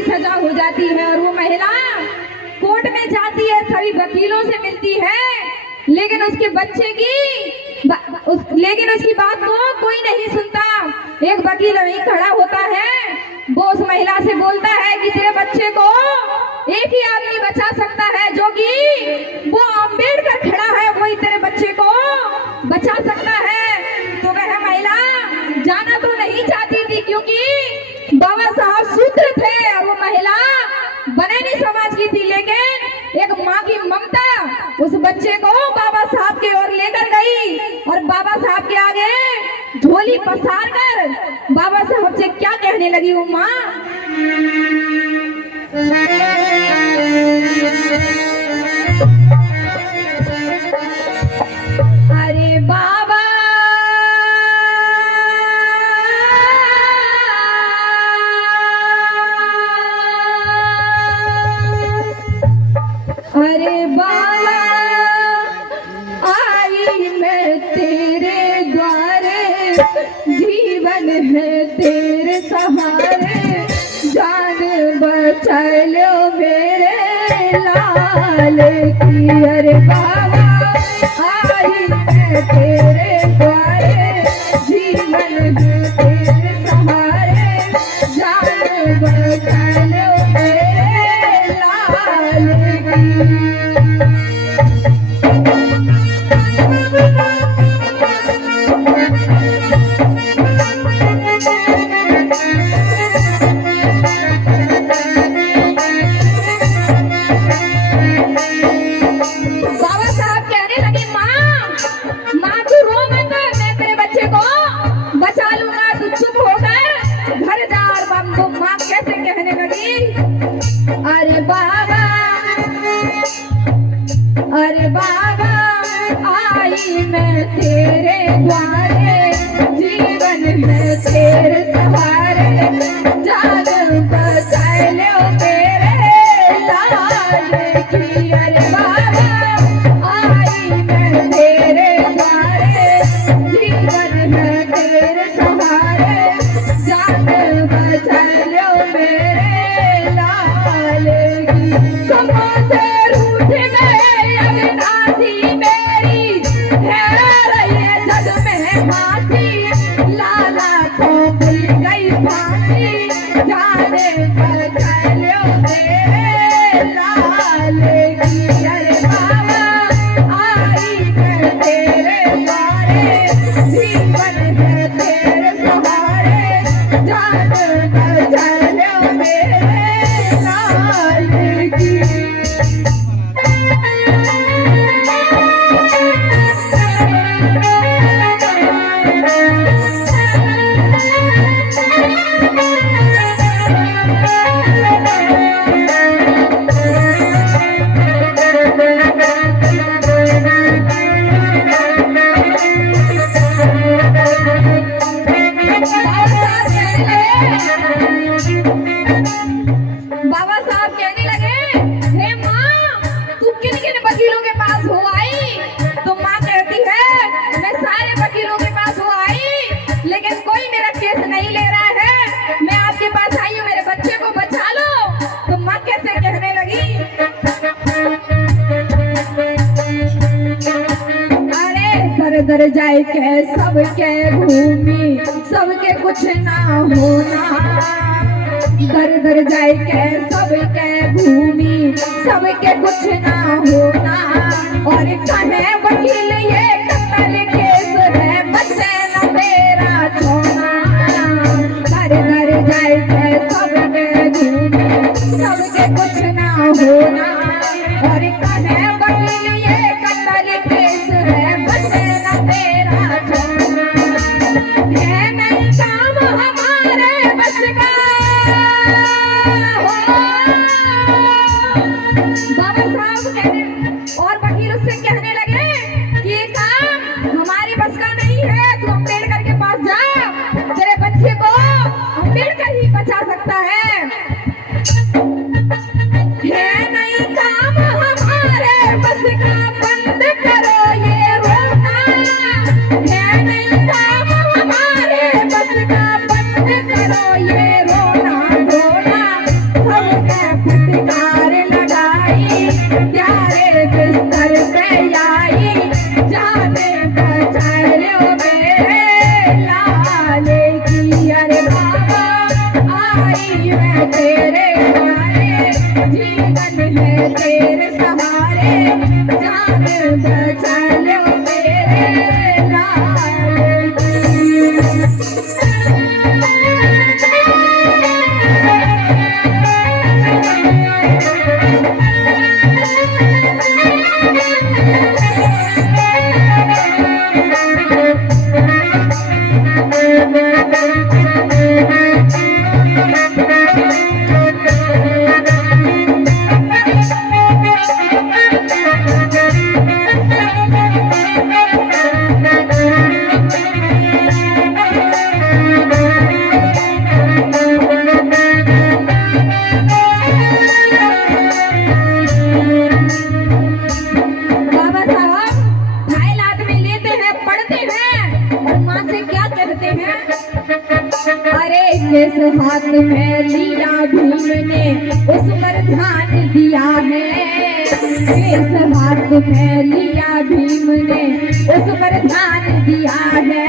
की सजा हो जाती है और वो महिला कोर्ट में जाती है, सभी वकीलों से मिलती है, लेकिन उसके बच्चे की लेकिन उसकी बात को कोई नहीं सुनता। एक वकील वहीं खड़ा होता है, वो उस महिला से बोलता है कि तेरे बच्चे को एक ही आदमी बचा सकता है, जो कि वो अम्बेडकर खड़ा है, वही तेरे बच्चे को बचा सकता है। तो वह महिला जाना तो नहीं चाहती थी, क्योंकि बाबा साहब शूद्र थे और वो महिला बनेनी समाज की थी, लेकिन एक माँ की ममता उस बच्चे को बाबा साहब की ओर लेकर गई और बाबा साहब के आगे झोली पसार कर बाबा साहब से क्या कहने लगी वो माँ। अरे बाबा, अरे बाबा, आई मैं तेरे द्वारे, जीवन है तेरे सहारे, जान बचा लो मेरे लाल की। अरे बाबा, आई मैं तेरे द्वारे, जीवन है तेरे सहारे, जान बचा लो मेरे लाल की। अरे बाबा, आई मैं तेरे द्वारे, जीवन है तेरे सहारे, जान बचा लो मेरे लाल की। अरे बाबा, आई मैं तेरे द्वारे, जीवन है तेरे सहारे, जान बचा लो मेरे लाल की। समों से रूठ गए अविनाशी मेरी, है रही जग में फांसी, लाला को मिल गई फांसी, जाने बचा लो मेरे लाल की। अरे बाबा, आई मैं तेरे द्वारे, जीवन है तेरे सहारे, जान बचा लो मेरे लाल की। बाबा साहब कहने लगे, हे माँ, तू किन किन वकीलों के पास हो आई? तो माँ कहती है, मैं सारे वकीलों के पास हो आई, लेकिन कोई मेरा केस नहीं ले रहा है। मैं आपके पास आई हूँ, मेरे बच्चे को बचा लो। तो माँ कैसे कहने लगी, अरे दर दर जाए के सबके भूमि, सबके कुछ ना होना, दर दर जाए के सबके भूमि, सबके कुछ ना होना, और कहे वकील ये कत्ल केस है, बचे न तेरा छोना। दर दर जाए के सबके भूमि, सबके कुछ ना होना, और कहे वकील ये कत्ल केस है, बचे न तेरा छोना। है नहीं काम हमारे बस का, बाबा साहब कहने और वकील उससे कहने लगे कि ये काम हमारे बस का नहीं है, तू अम्बेडकर के पास जा, तेरे बच्चे को अम्बेडकर ही बचा सकता है। नहीं काम हमारे बस का, बंद करो ये रोना, है नहीं काम हमारे बस का, बंद करो ये रोना धोना, हाथ में लिया भीम ने उस पर ध्यान दिया है। केस हाथ में लिया भीम ने उस पर ध्यान दिया है।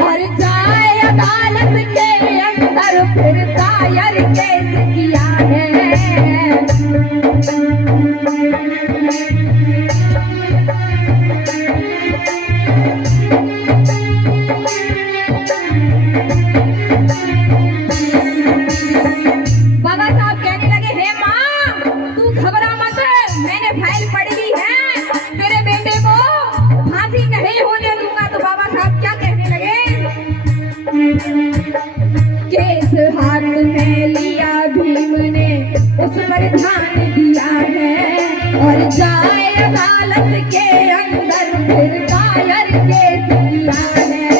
और जाए अदालत के अंदर फिर दायर केस किया है। बाबा साहब कहने लगे, हे माँ तू घबरा मत, मैंने फाइल पढ़ ली है, तेरे बेटे को फांसी नहीं होने दूंगा। तो बाबा साहब क्या कहने लगे, केस हाथ में लिया भीम ने उस पर ध्यान दिया है। और जाए अदालत के अंदर फिर दायर केस किया है।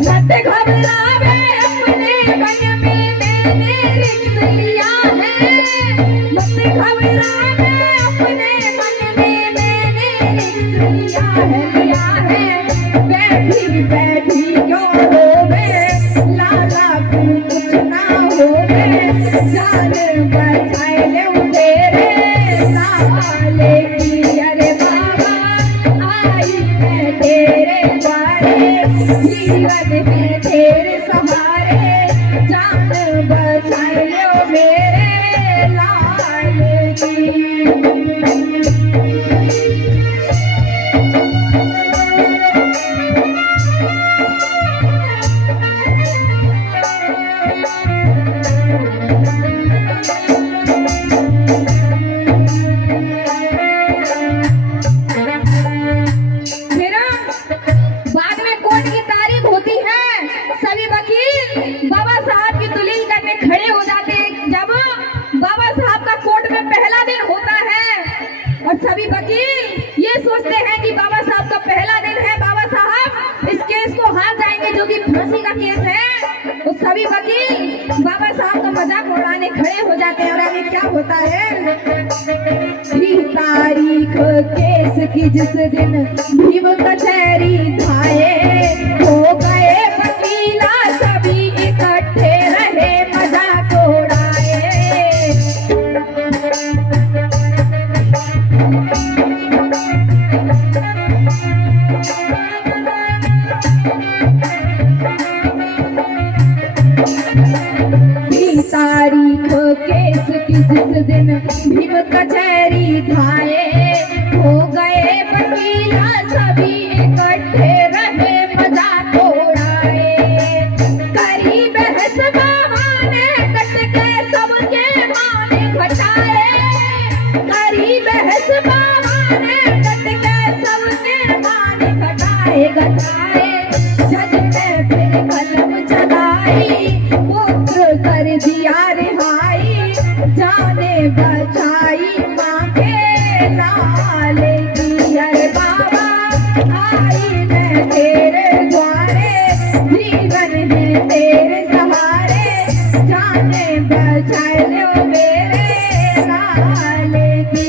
मत घबरावे अपने मन में मैंने रिस्क लिया है। मत घबरावे अपने मन में मैंने रिस्क लिया है। बैठी बैठी क्यों रोवे, लाला को कुछ ना होवे। जान बचाए ले तेरे साले की, अरे बाबा आई मैं तेरे द्वारे। जीवन है तेरे सहारे, जान बचाए लो मेरे लाल की। फिर बाद में कोर्ट की तारीख होती है, सभी वकील बाबा साहब की दलील करने खड़े हो जाते हैं। जब बाबा साहब का कोर्ट में पहला दिन होता है और सभी वकील ये सोचते हैं कि बाबा साहब का पहला दिन है, बाबा साहब इस केस को हार जाएंगे जो कि फांसी का केस है। तो सभी वकील बाबा साहब का मजाक उड़ाने खड़े हो जाते हैं। और आगे क्या होता है, तारीख केस की जिस दिन भीम कचहरी धाये, हो गए वकीला सभी इकट्ठे रहे मजाक उड़ाए। तारीख केस की जिस दिन भीम कचहरी धाये, हो गए वकीला सभी इकट्ठे रहे मजाक उड़ाए। करी बहस बाबा ने कट के सबके माने घटाए। करी बहस बाबा ने कट के सबके माने घटाए। जज ने फिर कलम चलाई, पुत्र कर दिया रिहाई। जाने बचाई माँ के लाल की, अरे बाबा आई मैं तेरे द्वारे। जीवन है तेरे सहारे, जाने बचाए लो मेरे लाल की।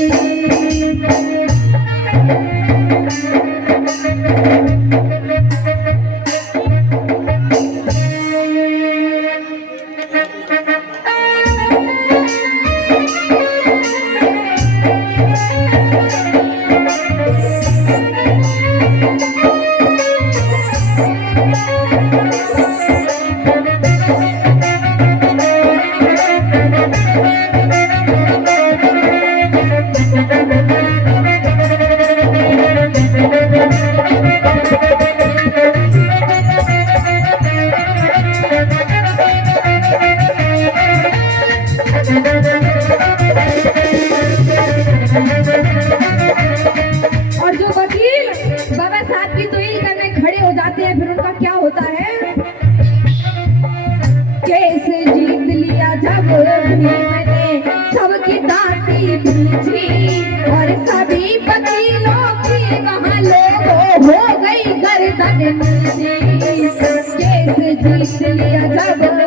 जीत लिया जब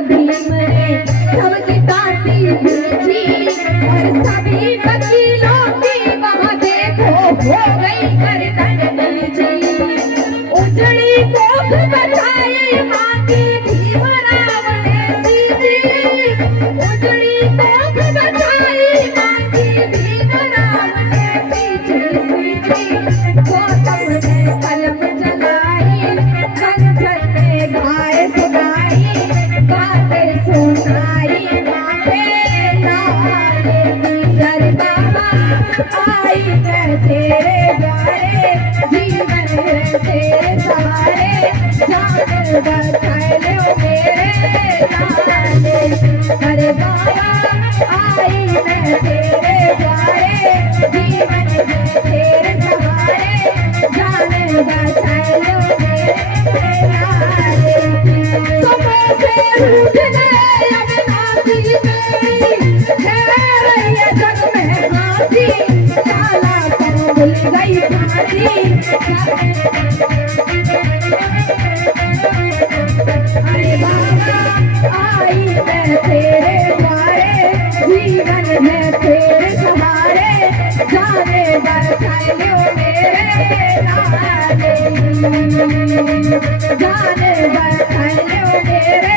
भीम ने सबकी ताती खींची और सभी वकीलों की वहाँ देखो हो गई गर्दन नीची। उजड़ी कोख बचाई माँ की भीम राव ने सीधी। बैठाइयो मेरे लाल की, जान बैठाइयो मेरे